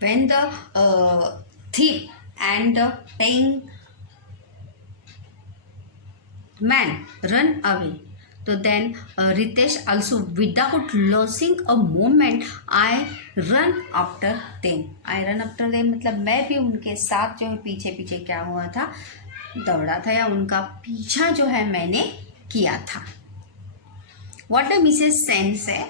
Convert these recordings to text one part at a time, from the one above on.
When the thief and the paying man run away, so then Ritesh also, without losing a moment, I run after them. I run after them मतलब मैं भी उनके साथ जो है पीछे पीछे क्या हुआ था, दौड़ा था, या उनका पीछा जो है मैंने किया था. What the Mrs. Sen say?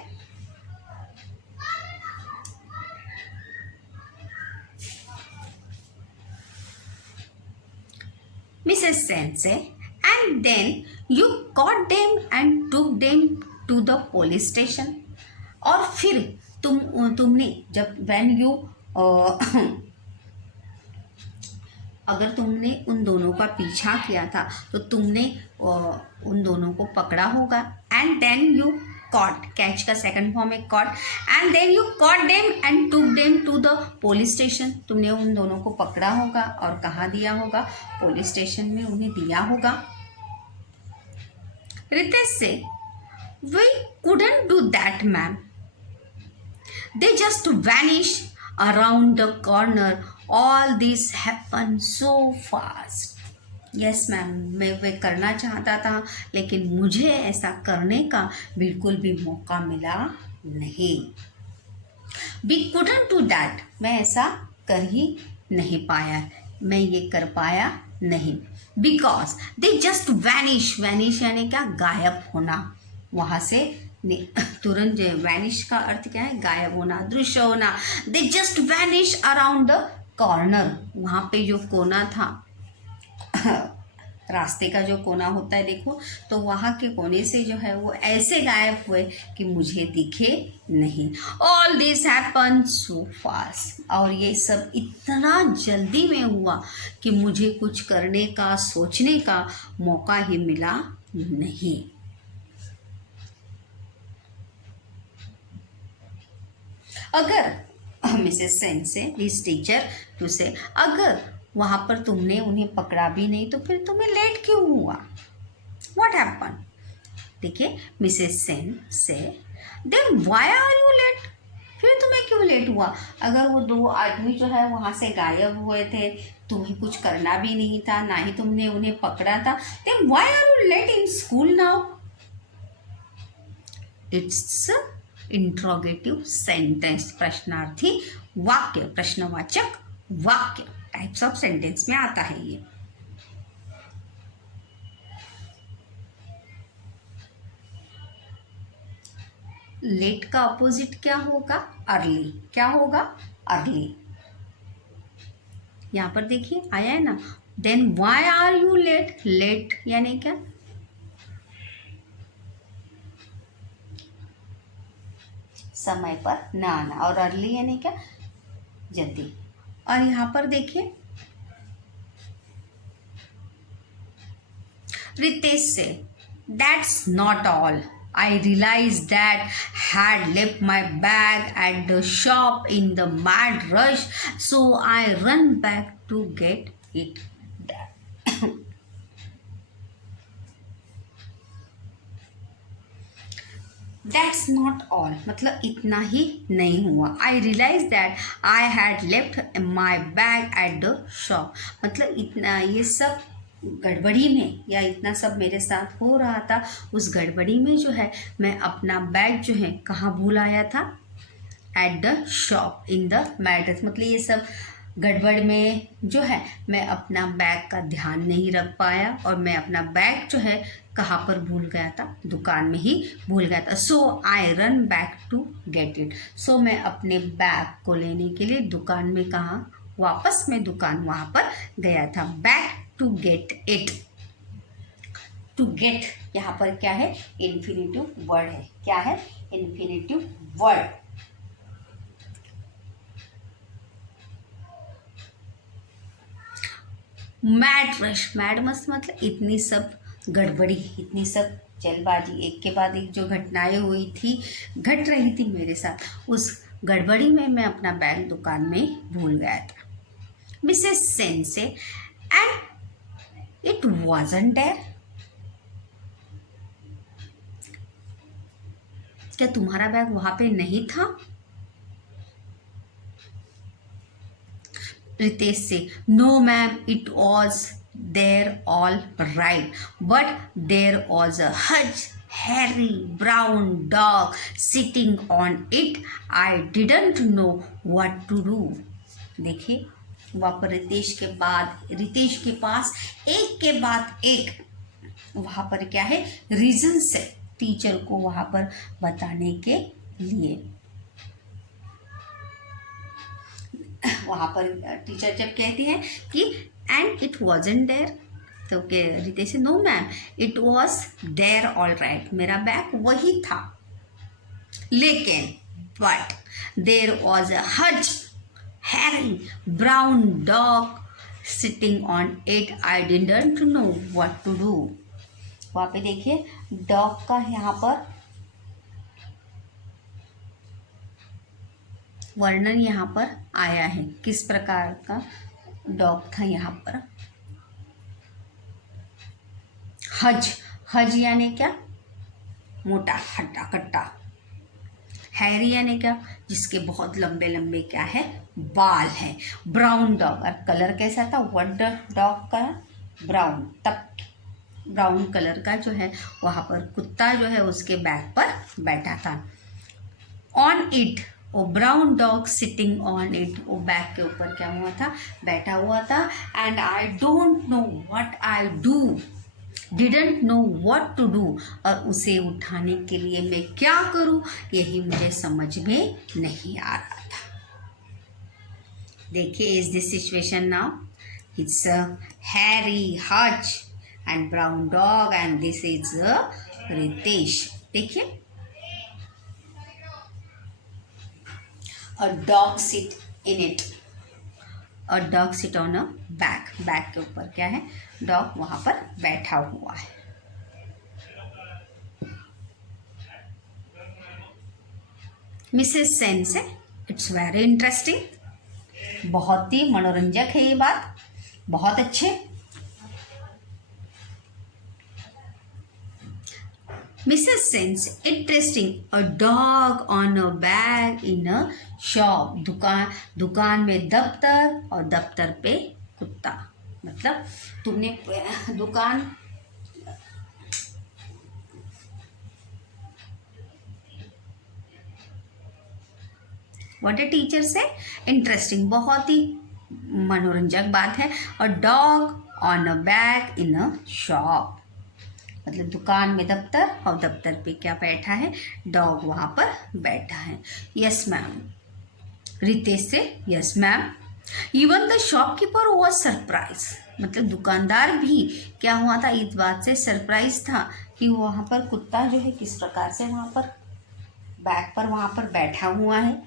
Mrs. Sen say, and then you caught them and took them to the police station. और फिर तुमने जब when you अगर तुमने उन दोनों का पीछा किया था तो तुमने उन दोनों को पकड़ा होगा. And then you caught, catch का सेकंड फॉर्म है caught. And then you caught them and took them to the police station. तुमने उन दोनों को पकड़ा होगा और कहाँ दिया होगा, पुलिस स्टेशन में उन्हें दिया होगा. रितेश से, we couldn't do that ma'am, they just vanish around the corner. All this happened so fast. Yes ma'am, मैं वे करना चाहता था लेकिन मुझे ऐसा करने का बिल्कुल भी मौका मिला नहीं. We couldn't do that. मैं ऐसा कर ही नहीं पाया, मैं ये कर पाया नहीं. Because they just vanish. Vanish यानी क्या, गायब होना. वहाँ से तुरंत. वैनिश का अर्थ क्या है, गायब होना, दृश्य होना. They just vanish around the corner. वहाँ पे जो कोना था, रास्ते का जो कोना होता है देखो, तो वहाँ के कोने से जो है वो ऐसे गायब हुए कि मुझे दिखे नहीं. All this happen so fast. और ये सब इतना जल्दी में हुआ कि मुझे कुछ करने का, सोचने का मौका ही मिला नहीं. अगर मिसेस सेन से, दिस टीचर टू से, अगर वहाँ पर तुमने उन्हें पकड़ा भी नहीं तो फिर तुम्हें लेट क्यों हुआ. What happen. देखिए, मिसेस सेन से, then why are you late. फिर तुम्हें क्यों लेट हुआ. अगर वो दो आदमी जो है वहाँ से गायब हुए थे, तुम्हें कुछ करना भी नहीं था, ना ही तुमने उन्हें पकड़ा था, then why are you late in school now. It's interrogative sentence, प्रश्नार्थी वाक्य, प्रश्नवाचक वाक्य टाइप्स ऑफ सेंटेंस में आता है ये. लेट का अपोजिट क्या होगा, अर्ली. क्या होगा, अर्ली. यहां पर देखिए आया है ना. Then why are you late. Late यानी क्या, समय पर ना आना. और अर्ली यानी क्या, जल्दी. और यहाँ पर देखिए, Ritesh says, that's not all. I realized that had left my bag at the shop in the mad rush, so I run back to get it. That's not all मतलब इतना ही नहीं हुआ. I realize that I had left my bag at the shop. मतलब इतना, ये सब गड़बड़ी में, या इतना सब मेरे साथ हो रहा था, उस गड़बड़ी में जो है मैं अपना बैग जो है कहाँ भूल आया था, eight the shop in the matters. मतलब ये सब गड़बड़ में जो है मैं अपना बैग का ध्यान नहीं रख पाया, और मैं अपना बैग जो है कहाँ पर भूल गया था, दुकान में ही भूल गया था. So I run back to get it. So मैं अपने बैग को लेने के लिए दुकान में, कहाँ, वापस मैं दुकान वहाँ पर गया था. Back to get it. To get यहाँ पर क्या है, इन्फिनेटिव वर्ड है. क्या है, infinitive word. Mad rush. Mad मस्त मतलब इतनी सब गड़बड़ी, इतनी सब जल्दबाजी, एक के बाद एक जो घटनाएं हुई थी, घट रही थी मेरे साथ, उस गड़बड़ी में मैं अपना बैग दुकान में भूल गया था. Mrs Sen says, and it wasn't there. क्या तुम्हारा बैग वहां पे नहीं था. रितेश से, no ma'am it was there all right but there was a huge hairy brown dog sitting on it. I didn't know what to do. देखिए वहाँ पर रितेश के पास एक के बाद एक वहाँ पर क्या है रीजंस है टीचर को वहाँ पर बताने के लिए। वहाँ पर टीचर जब कहती है कि एंड इट वॉजंट देयर, तो के रितेश से, no ma'am it was there all right, मेरा बैग वही था, लेकिन but there was a huge hairy brown dog sitting on it, I didn't know what to do. वहाँ पे देखिए डॉग का यहाँ पर वर्णन यहाँ पर आया है, किस प्रकार का डॉग था यहाँ पर। हज यानी क्या, मोटा हट्टा कट्टा। हैरी यानी क्या, जिसके बहुत लंबे लंबे क्या है बाल है। ब्राउन डॉग, और कलर कैसा था, व्हाट डॉग का ब्राउन, तब ब्राउन कलर का जो है वहाँ पर कुत्ता जो है उसके बैग पर बैठा था। ऑन इट, वो brown dog sitting on it, वो बैग के ऊपर क्या हुआ था, बैठा हुआ था। And I don't know what I do, didn't know what to do, और उसे उठाने के लिए मैं क्या करूं यही मुझे समझ में नहीं आ रहा था। देखिए is this situation now, it's a hairy huge and brown dog and this is Ritesh. देखिए a dog sit in it, a dog sit on a bag, bag के ऊपर क्या है डॉग वहां पर बैठा हुआ है। मिसेस सेन से, इट्स वेरी इंटरेस्टिंग, बहुत ही मनोरंजक है ये बात, बहुत अच्छे। Mrs. Sense, interesting. A dog on a bag in a shop. दुकान में दफ्तर और दफ्तर पे कुत्ता, मतलब तुमने दुकान व्हाट ए टीचर से इंटरेस्टिंग, बहुत ही मनोरंजक बात है। और dog on a bag in a shop, मतलब दुकान में दफ्तर और दफ्तर पे क्या बैठा है, डॉग वहां पर बैठा है। यस मैम, रितेश से, yes ma'am. Even the shopkeeper was surprise, मतलब दुकानदार भी क्या हुआ था, इस बात से सरप्राइज था कि वहां पर कुत्ता जो है किस प्रकार से वहां पर बैग पर वहां पर बैठा हुआ है।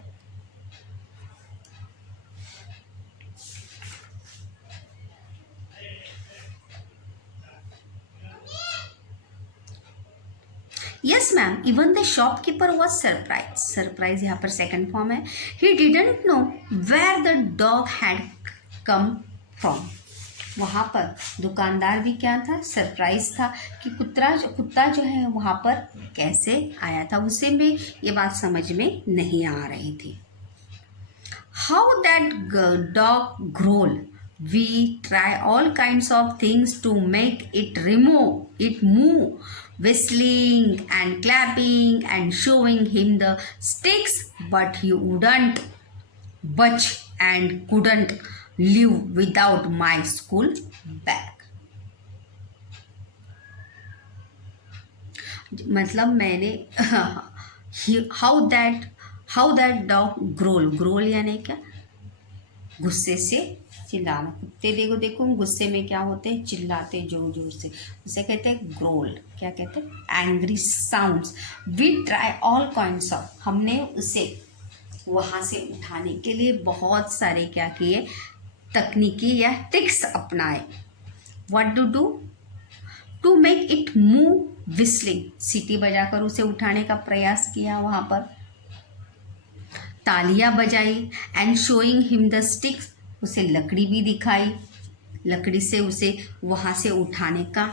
Yes ma'am, even the shopkeeper was surprise, surprise यहाँ पर सेकंड फॉर्म है। He didn't know where the dog had come from, वहाँ पर दुकानदार भी क्या था, सरप्राइज था कि कुत्ता जो है वहाँ पर कैसे आया था, उसे भी ये बात समझ में नहीं आ रही थी। How that dog growl, we try all kinds of things to make it move, whistling and clapping and showing him the sticks, but he wouldn't budge and couldn't live without my school bag. मतलब मैंने how that dog growl यानी क्या, गुस्से से चिल्लाना। कुत्ते देखो गुस्से में क्या होते हैं, चिल्लाते जोर जोर से, उसे कहते हैं ग्रोल। क्या कहते हैं, angry sounds. We try all kinds of, हमने उसे वहाँ से उठाने के लिए बहुत सारे क्या किए, तकनीकी या ट्रिक्स अपनाए। What do to make it move, whistling, सीटी बजाकर उसे उठाने का प्रयास किया, वहाँ पर तालियां बजाई। And showing him the sticks, उसे लकड़ी भी दिखाई, लकड़ी से उसे वहाँ से उठाने का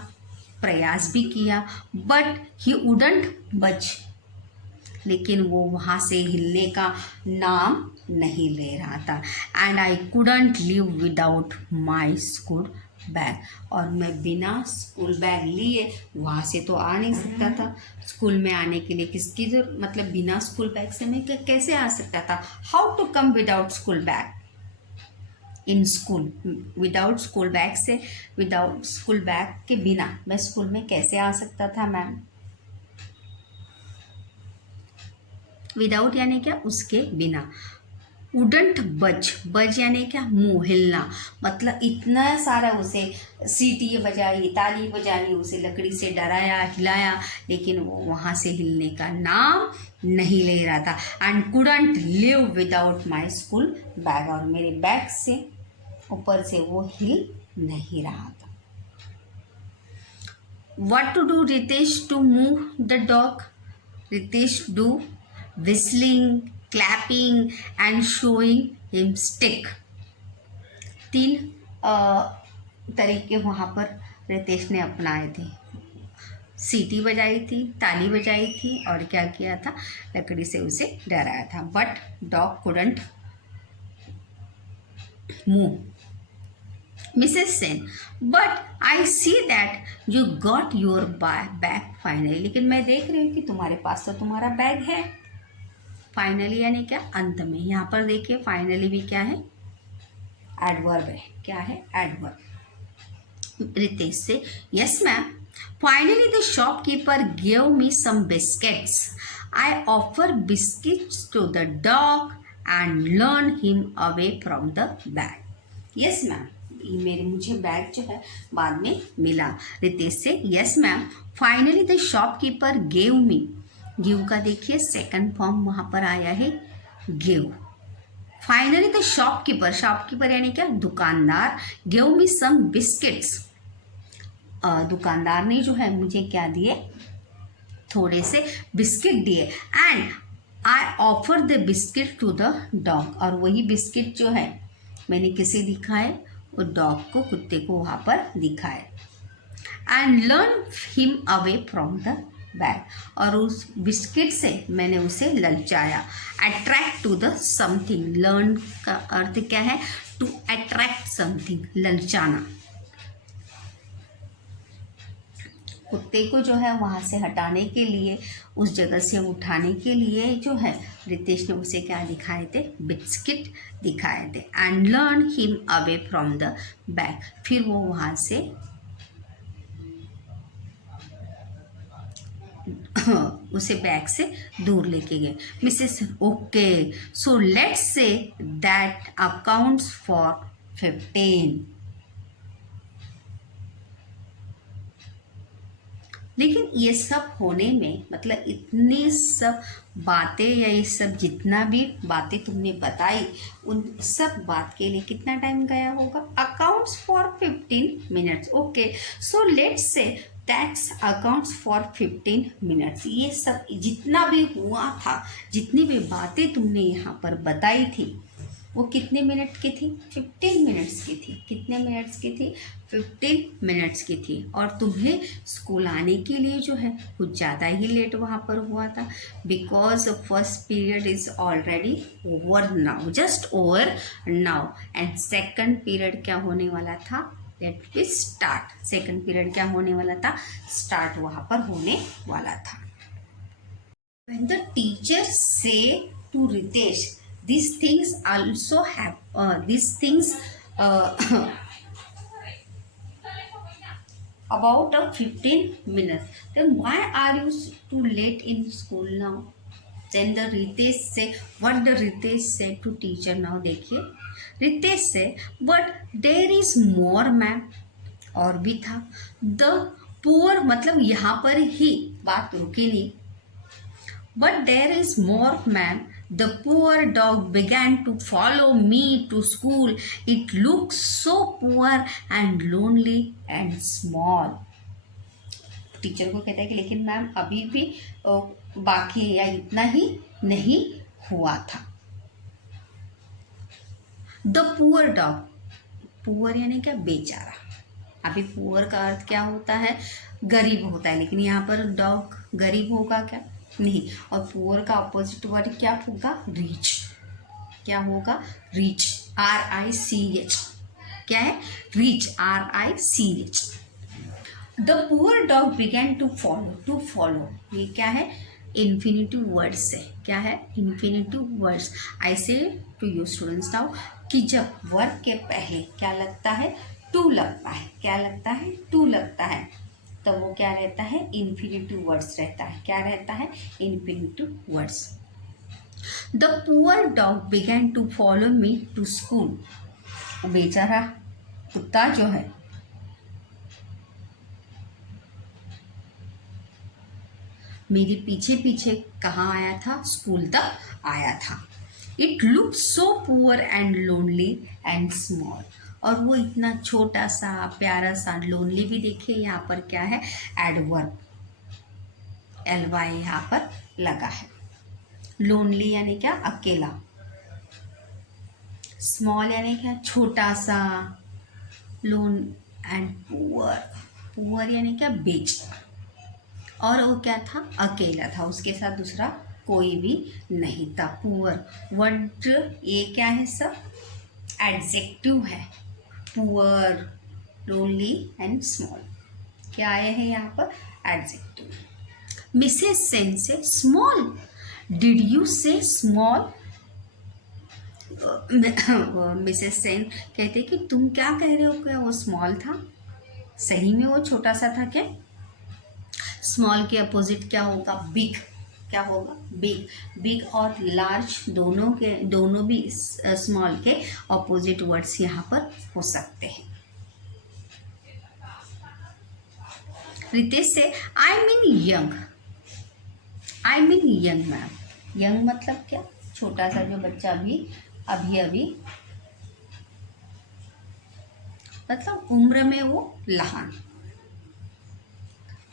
प्रयास भी किया। बट ही वुडंट बच, लेकिन वो वहाँ से हिलने का नाम नहीं ले रहा था। And I couldn't live without my school bag, और मैं बिना स्कूल बैग लिए वहाँ से तो आ नहीं सकता था। स्कूल में आने के लिए किसकी जरूरत, मतलब बिना स्कूल बैग से मैं कैसे आ सकता था। How to come without school bag in school, without school bag से, विदाउट स्कूल बैग के बिना मैं स्कूल में कैसे आ सकता था मैम। विदाउट यानी क्या, उसके बिना। वुडंट बज, बज यानी क्या, मुँह हिलना, मतलब इतना सारा उसे सीटी बजाई, ताली बजाई, उसे लकड़ी से डराया हिलाया, लेकिन वो वहाँ से हिलने का नाम नहीं ले रहा था। And couldn't live without my school bag, और मेरे बैग से ऊपर से वो हिल नहीं रहा था। What to do Ritesh to move the dog? Ritesh do whistling, clapping and showing him stick. 3 तरीके वहाँ पर रितेश ने अपनाए थे। सीटी बजाई थी, ताली बजाई थी, और क्या किया था, लकड़ी से उसे डराया था। But dog couldn't move. Mrs. Sen, but I see that you got your bag finally. लेकिन मैं देख रही हूँ कि तुम्हारे पास तो तुम्हारा बैग है। फाइनली यानी क्या, अंत में। यहाँ पर देखिए फाइनली भी क्या है, एडवर्ब है। क्या है, एडवर्ब। रितेश से, yes ma'am, finally the shopkeeper give me some biscuits. I offer biscuits to the dog and learn him away from the bag. Yes ma'am, मुझे बैग जो है बाद में मिला। रितेश से, yes ma'am, finally the shopkeeper gave me. Give का देखिए second form वहाँ पर आया है, give. Finally the shopkeeper, shopkeeper यानी क्या, दुकानदार, गिव मी सम बिस्किट्स। दुकानदार ने जो है मुझे क्या दिए, थोड़े से बिस्किट दिए। And I offer the biscuit to the dog, और वही बिस्किट जो है मैंने किसे दिखाए, वो डॉग को, कुत्ते को वहाँ पर दिखाए। And learn him away from the bag, और उस बिस्किट से मैंने उसे ललचाया। Attract to the something, learn का अर्थ क्या है, टू अट्रैक्ट समथिंग, ललचाना। कुत्ते को जो है वहाँ से हटाने के लिए, उस जगह से उठाने के लिए जो है रितेश ने उसे क्या दिखाए थे, बिस्किट दिखाए थे। And learn him away from the bag, फिर वो वहाँ से उसे बैग से दूर लेके गए। Mrs, okay, so let's say that accounts for 15। लेकिन ये सब होने में, मतलब इतनी सब बातें, या ये सब जितना भी बातें तुमने बताई, उन सब बात के लिए कितना टाइम गया होगा, accounts for 15 minutes. Okay, so let's say that's accounts for 15 minutes. ये सब जितना भी हुआ था, जितनी भी बातें तुमने यहाँ पर बताई थी, वो कितने मिनट की थी, 15 मिनट्स की थी। कितने मिनट्स की थी, 15 मिनट्स की थी। और तुम्हें स्कूल आने के लिए जो है कुछ ज़्यादा ही लेट वहाँ पर हुआ था, because first period is already over now, just over now. And second period क्या होने वाला था, let we start. Second period क्या होने वाला था, स्टार्ट वहाँ पर होने वाला था। When the teacher say to Ritesh, these things also have these things about 15 minutes, then why are you too late in school now? Then the Ritesh say, what the Ritesh said to teacher, now देखिए, Ritesh say, but there is more ma'am, और भी था। the poor, मतलब यहाँ पर ही बात रुकी नहीं, but there is more ma'am. The poor dog began to follow me to school. It looks so poor and lonely and small. Teacher को कहता है कि लेकिन मैम अभी भी बाकी है, या इतना ही नहीं हुआ था। The poor dog, पुअर यानी क्या, बेचारा। अभी पुअर का अर्थ क्या होता है, गरीब होता है, लेकिन यहाँ पर डॉग गरीब होगा क्या, नहीं। और पुअर का अपोजिट वर्ड क्या होगा, रिच। क्या होगा? Reach, RICH। क्या है? Reach, RICH। The poor dog began to follow. To follow ये क्या है? इन्फिनिटिव वर्ड्स है। क्या है? Infinitive words. आई से टू यू स्टूडेंट्स नाउ कि जब वर्ब के पहले क्या लगता है? टू लगता है। क्या लगता है? टू लगता है। तो वो क्या रहता है? इन्फिनिटिव वर्ड्स रहता है। क्या रहता है? Infinitive words. The poor dog began to follow me to school. बेचारा कुत्ता जो है मेरे पीछे पीछे कहाँ आया था? स्कूल तक आया था। It look so poor and lonely and small. और वो इतना छोटा सा प्यारा सा, लोनली भी देखिए यहाँ पर क्या है? एडवर्ब, LY यहाँ पर लगा है। लोनली यानी क्या? अकेला। स्मॉल यानी क्या? छोटा सा। लोन एंड पुअर, पुअर यानी क्या? बीच। और वो क्या था? अकेला था, उसके साथ दूसरा कोई भी नहीं था। पुअर वर्ड ये क्या है? सब एडजेक्टिव है। पुअर, लोनली एंड स्मॉल क्या आए हैं यहाँ पर? एडजेक्टिव। मिसेस सेन से स्मॉल। डिड यू से स्मॉल? मिसेस सेन कहते कि तुम क्या कह रहे हो? क्या वो स्मॉल था? सही में वो छोटा सा था क्या? स्मॉल के अपोजिट क्या होगा? बिग। क्या होगा? बिग। बिग और लार्ज दोनों भी स्मॉल के अपोजिट वर्ड्स यहाँ पर हो सकते हैं। रितेश से I mean young. I mean young ma'am. Young मतलब क्या? छोटा सा जो बच्चा अभी अभी मतलब उम्र में वो लहान,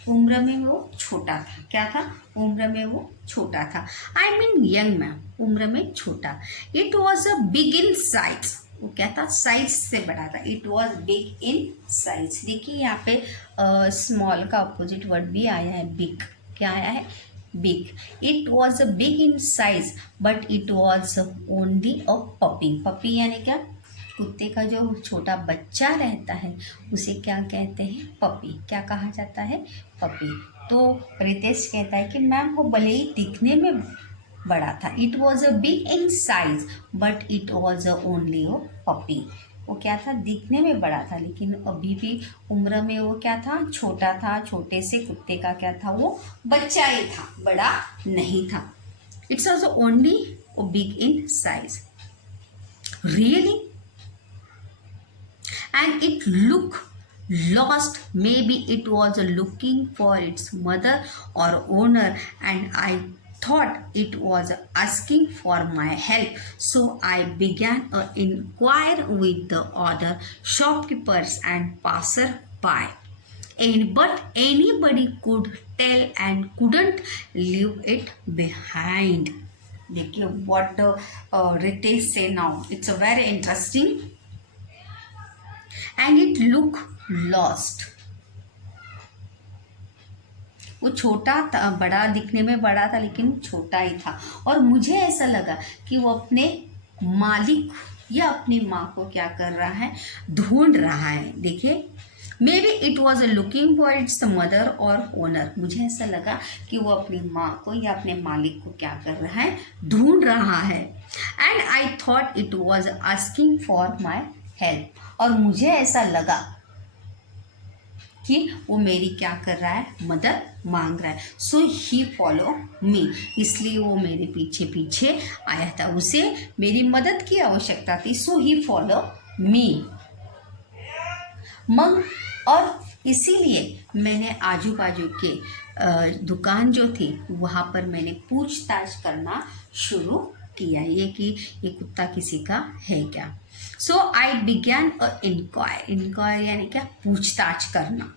उम्र में वो छोटा था। क्या था? उम्र में वो छोटा था। आई मीन यंग मैम, उम्र में छोटा। It was a big in size. वो क्या था? साइज से बड़ा था। It was big in size. देखिए यहाँ पे स्मॉल का अपोजिट वर्ड भी आया है, बिग। क्या आया है? Big. It was a big in size but it was only a puppy. Puppy यानी क्या? कुत्ते का जो छोटा बच्चा रहता है उसे क्या कहते हैं? पपी। क्या कहा जाता है? पपी। तो रितेश कहता है कि मैम वो भले ही दिखने में बड़ा था, it was a big in size but it was only a puppy. वो क्या था? दिखने में बड़ा था लेकिन अभी भी उम्र में वो क्या था? छोटा था। छोटे से कुत्ते का क्या था? वो बच्चा ही था, बड़ा नहीं था। It's also only big in size. Really? And it looked lost. Maybe it was looking for its mother or owner, and I thought it was asking for my help. So I began to inquire with the other shopkeepers and passer-by. But anybody could tell and couldn't leave it behind. देखिए what Ritesh say now. It's a very interesting. And it looked lost. वो छोटा था, बड़ा दिखने में बड़ा था लेकिन छोटा ही था। और मुझे ऐसा लगा कि वो अपने मालिक या अपनी माँ को क्या कर रहा है? ढूंढ रहा है। देखिए, may be it was looking for its mother और ओनर। मुझे ऐसा लगा कि वो अपनी माँ को या अपने मालिक को क्या कर रहा है? ढूंढ रहा है। And I thought it was asking for my help. और मुझे ऐसा लगा कि वो मेरी क्या कर रहा है? मदद मांग रहा है। सो ही फॉलो मी, इसलिए वो मेरे पीछे पीछे आया था। उसे मेरी मदद की आवश्यकता थी। सो ही फॉलो मी। और इसीलिए मैंने आजू बाजू के दुकान जो थी वहाँ पर मैंने पूछताछ करना शुरू किया ये कि ये कुत्ता किसी का है क्या। सो आई बिगैन अ इंक्वायर यानी क्या? पूछताछ करना।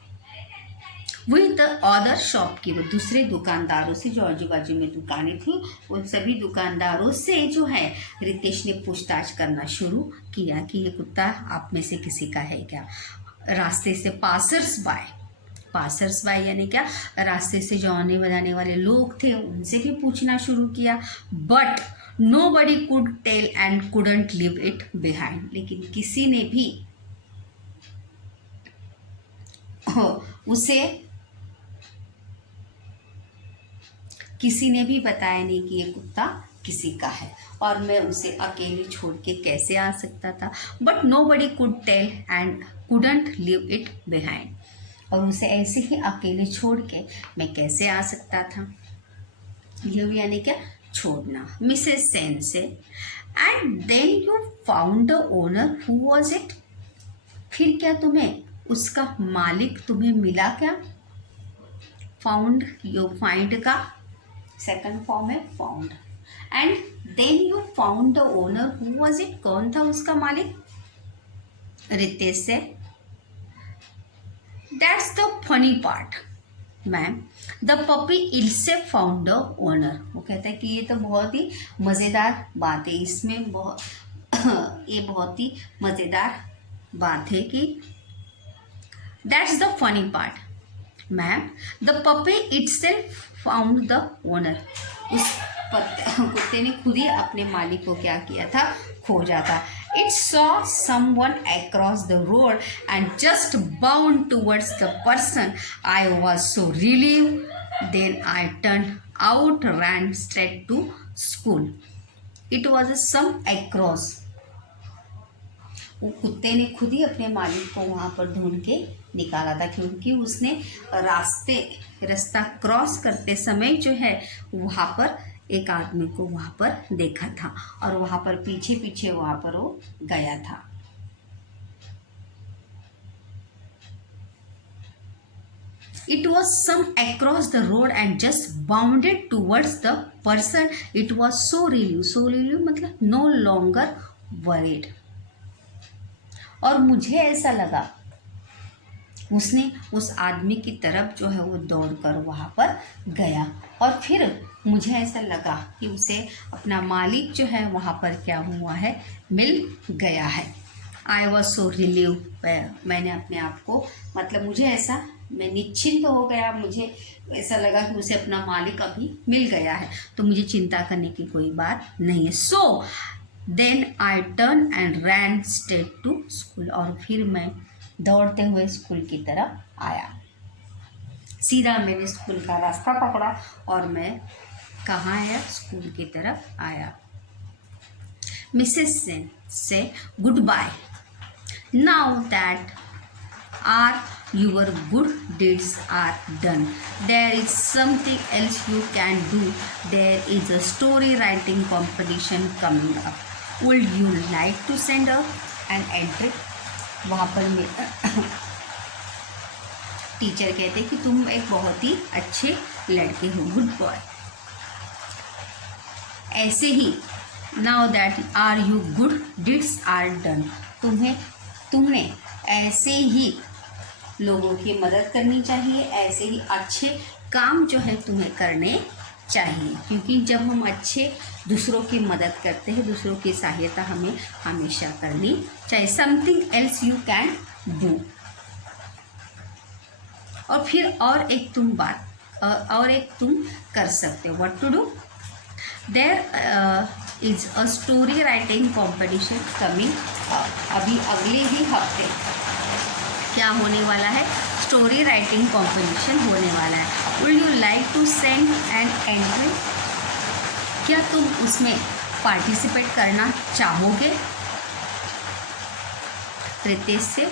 विद द अदर शॉपकीपर, दूसरे दुकानदारों से जो आजू बाजू में दुकानें थी उन सभी दुकानदारों से जो है रितेश ने पूछताछ करना शुरू किया कि ये कुत्ता आप में से किसी का है क्या। रास्ते से पासर्स बाय यानी क्या? रास्ते से जो आने जाने वाले लोग थे उनसे भी पूछना शुरू किया। But nobody could tell and couldn't leave it behind, लेकिन किसी ने भी उसे किसी ने भी बताया नहीं कि ये कुत्ता किसी का है और मैं उसे अकेले छोड़ के कैसे आ सकता था। But nobody could tell and couldn't leave it behind, और उसे ऐसे ही अकेले छोड़ के मैं कैसे आ सकता था। लिव यानी क्या, छोड़ना। Mrs Sen says and then you found the owner who was it, फिर क्या तुम्हें उसका मालिक तुम्हें मिला क्या। फाउंड, यू फाइंड का सेकंड फॉर्म है found. And then you found the owner who was it, कौन था उसका मालिक। Ritesh says that's the funny part ma'am, the puppy else found the owner. वो कहता है कि ये तो बहुत ही मज़ेदार बात है, इसमें बहुत ये बहुत ही मज़ेदार बात है कि that's the funny part ma'am, the puppy itself found the owner. उस कुत्ते ने खुद ही अपने मालिक को क्या किया था, खोजा था। It saw someone across the road and just bounded towards the person. I was so relieved. Then I turned out, ran straight to school. It was some across. वो कुत्ते ने खुद ही अपने मालिक को वहाँ पर ढूंढ के निकाला था, क्योंकि उसने रास्ता क्रॉस करते समय जो है वहाँ पर एक आदमी को वहाँ पर देखा था और वहाँ पर पीछे पीछे वहाँ पर वो गया था। It was some across the road and just bounded towards the person. It was so relieved. So relieved मतलब no longer worried. और मुझे ऐसा लगा उसने उस आदमी की तरफ जो है वो दौड़कर वहाँ पर गया और फिर मुझे ऐसा लगा कि उसे अपना मालिक जो है वहाँ पर क्या हुआ है, मिल गया है। आई वॉज सो रिलीव, मैंने अपने आप को मतलब मुझे ऐसा मैं निश्चिंत हो गया, मुझे ऐसा लगा कि उसे अपना मालिक अभी मिल गया है, तो मुझे चिंता करने की कोई बात नहीं है। So then I turn and ran straight to school, और फिर मैं दौड़ते हुए स्कूल की तरफ आया। सीधा मैंने स्कूल का रास्ता पकड़ा और मैं कहाँ आया, स्कूल की तरफ आया। मिसेस सेन से goodbye, now that are your good deeds are done, there is something else you can do. There is a story writing competition coming up. Would you like to send up an entry? वहाँ पर मैं teacher कहते कि तुम एक बहुत ही अच्छे लड़के हो, गुड बॉय। ऐसे ही now that are you good deeds are done, तुमने ऐसे ही लोगों की मदद करनी चाहिए, ऐसे ही अच्छे काम जो है तुम्हें करने चाहिए, क्योंकि जब हम अच्छे दूसरों की मदद करते हैं, दूसरों की सहायता हमें हमेशा करनी चाहिए। Something else you can do, और फिर और एक तुम कर सकते हो। What to do, there is a story writing competition coming, अभी अगले ही हफ्ते क्या होने वाला है, स्टोरी राइटिंग कॉम्पिटिशन होने वाला है। Would you like to send an entry, क्या तुम उसमें पार्टिसिपेट करना चाहोगे। रितेश से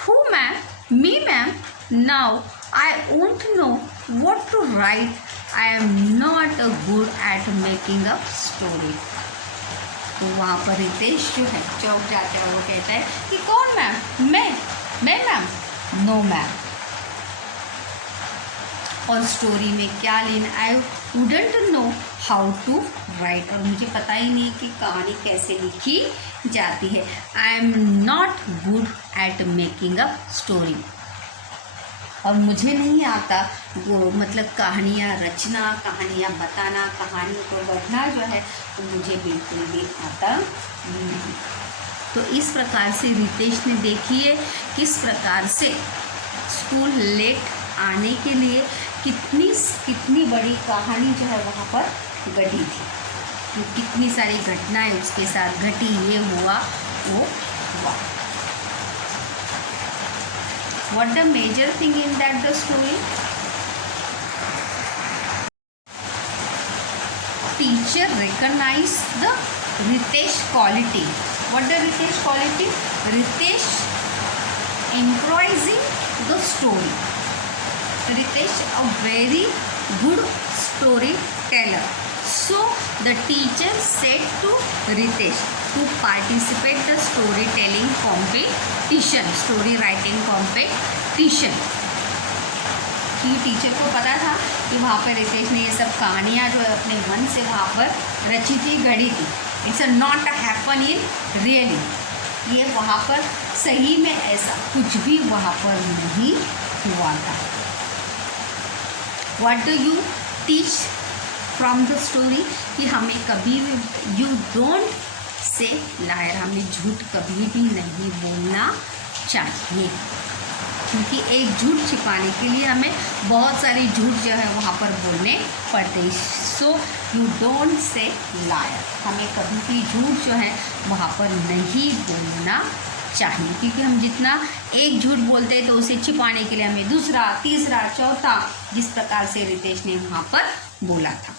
who ma'am, me ma'am, now I won't know what to write, I am not a good at making a story. तो वहाँ पर रितेश जो है चौंक जाता है, वो कहता है कि कौन मैम, मैं मैम, नो मैम। और स्टोरी में क्या लेना, I wouldn't know how to write, और मुझे पता ही नहीं कि कहानी कैसे लिखी जाती है। आई am not good at making a story, और मुझे नहीं आता वो मतलब कहानियाँ रचना, कहानियाँ बताना, कहानी को गढ़ना जो है वो मुझे बिल्कुल भी आता नहीं। तो इस प्रकार से रितेश ने देखिए किस प्रकार से स्कूल लेट आने के लिए कितनी बड़ी कहानी जो है वहाँ पर गढ़ी थी। कितनी सारी घटनाएं उसके साथ घटी, ये हुआ वो हुआ। What the major thing in that the story? Teacher recognized the Ritesh quality. What the Ritesh quality? Ritesh improvising the story. Ritesh a very good storyteller. So the teacher said to Ritesh to participate the storytelling competition, story writing competition. कि teacher को पता था कि वहाँ पर रितेश ने ये सब कहानियाँ जो है अपने मन से वहाँ पर रची थी, गढ़ी थी। It's a not happen in really, ये वहाँ पर सही में ऐसा कुछ भी वहाँ पर नहीं हुआ था। What do you teach from the story? कि हमें कभी भी यू डोंट से लायर, हमें झूठ कभी भी नहीं बोलना चाहिए, क्योंकि एक झूठ छिपाने के लिए हमें बहुत सारी झूठ जो है वहाँ पर बोलने पड़ते हैं। So you don't say liar, हमें कभी भी झूठ जो है वहाँ पर नहीं बोलना चाहिए, क्योंकि हम जितना एक झूठ बोलते हैं तो उसे छिपाने के लिए हमें दूसरा, तीसरा, चौथा, जिस प्रकार से रितेश ने वहाँ पर बोला था।